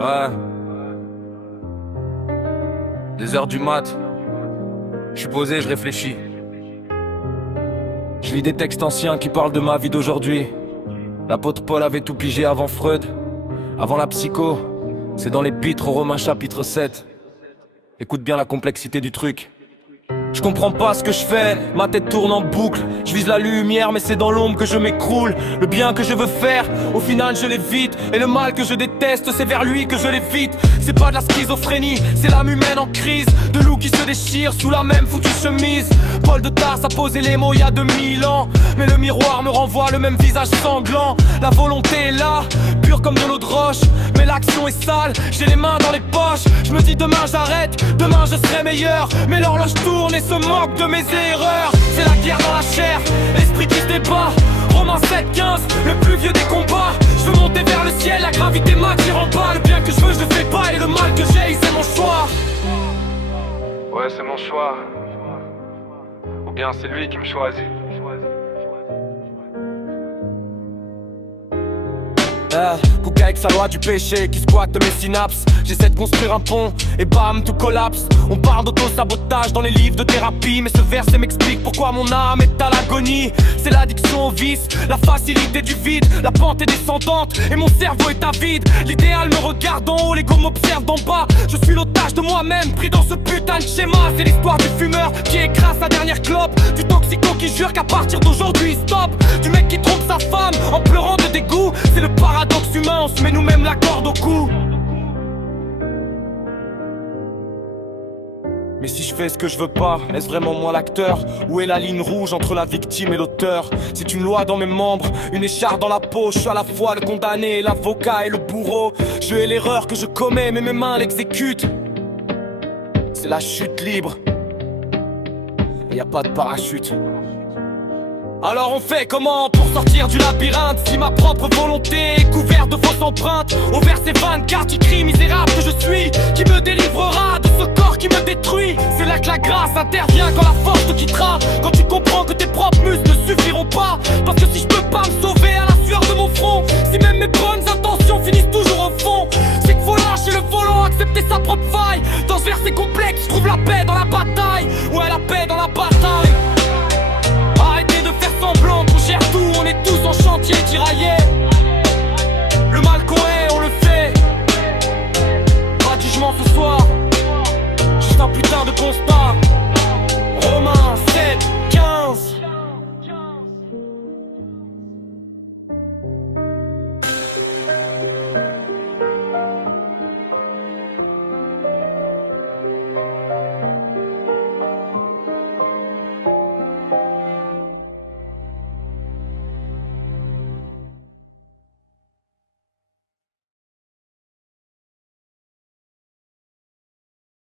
Ouais. 2 heures du mat. Je suis posé, je réfléchis. Je lis des textes anciens qui parlent de ma vie d'aujourd'hui. L'apôtre Paul avait tout pigé avant Freud, avant la psycho. C'est dans l'Épître aux Romains chapitre 7. Écoute bien la complexité du truc. Je comprends pas ce que je fais, ma tête tourne en boucle. Je vise la lumière mais c'est dans l'ombre que je m'écroule. Le bien que je veux faire, au final je l'évite. Et le mal que je déteste, c'est vers lui que je l'évite. C'est pas de la schizophrénie, c'est l'âme humaine en crise. De loups qui se déchirent sous la même foutue chemise. Paul de Tarse a posé les mots il y a 2000 ans. Mais le miroir me renvoie le même visage sanglant. La volonté est là, pure comme de l'eau de roche. Mais l'action est sale, j'ai les mains dans les poches. Je me dis demain j'arrête, demain je serai meilleur. Mais l'horloge tourne et se moque de mes erreurs. C'est la guerre dans la chair, l'esprit qui se débat. Romains 7-15, le plus vieux des combats. Je veux monter vers le ciel, la gravité m'attire en bas. Le bien que je veux je le fais pas et le mal que j'ai c'est mon choix. Ouais c'est mon choix. Ou bien c'est lui qui me choisit. Cook avec sa loi du péché qui squatte mes synapses. J'essaie de construire un pont et bam tout collapse. On parle d'auto-sabotage dans les livres de thérapie. Mais ce verset m'explique pourquoi mon âme est à l'agonie. C'est l'addiction au vice, la facilité du vide. La pente est descendante et mon cerveau est avide. L'idéal me regarde d'en haut, l'ego m'observe d'en bas. Je suis l'otage de moi-même, pris dans ce putain de schéma. C'est l'histoire du fumeur qui écrase sa dernière clope. Du toxico qui jure qu'à partir d'aujourd'hui stop. Du mec qui trompe sa femme en pleurant de dégoût. C'est le paradoxe humain, on se met nous-mêmes la corde au cou. Mais si je fais ce que je veux pas, est-ce vraiment moi l'acteur? Où est la ligne rouge entre la victime et l'auteur? C'est une loi dans mes membres, une écharpe dans la peau. Je suis à la fois le condamné, l'avocat et le bourreau. Je hais l'erreur que je commets, mais mes mains l'exécutent. C'est la chute libre, et y a pas de parachute. Alors on fait comment pour sortir du labyrinthe? Si ma propre volonté est couverte de fausses empreintes. Au verset 24, tu cries misérable que je suis. Qui me délivrera de ce corps qui me détruit? C'est là que la grâce intervient quand la force te quittera. Quand tu comprends que tes propres muscles ne suffiront pas. Parce que si je peux pas me sauver à la sueur de mon front, si même mes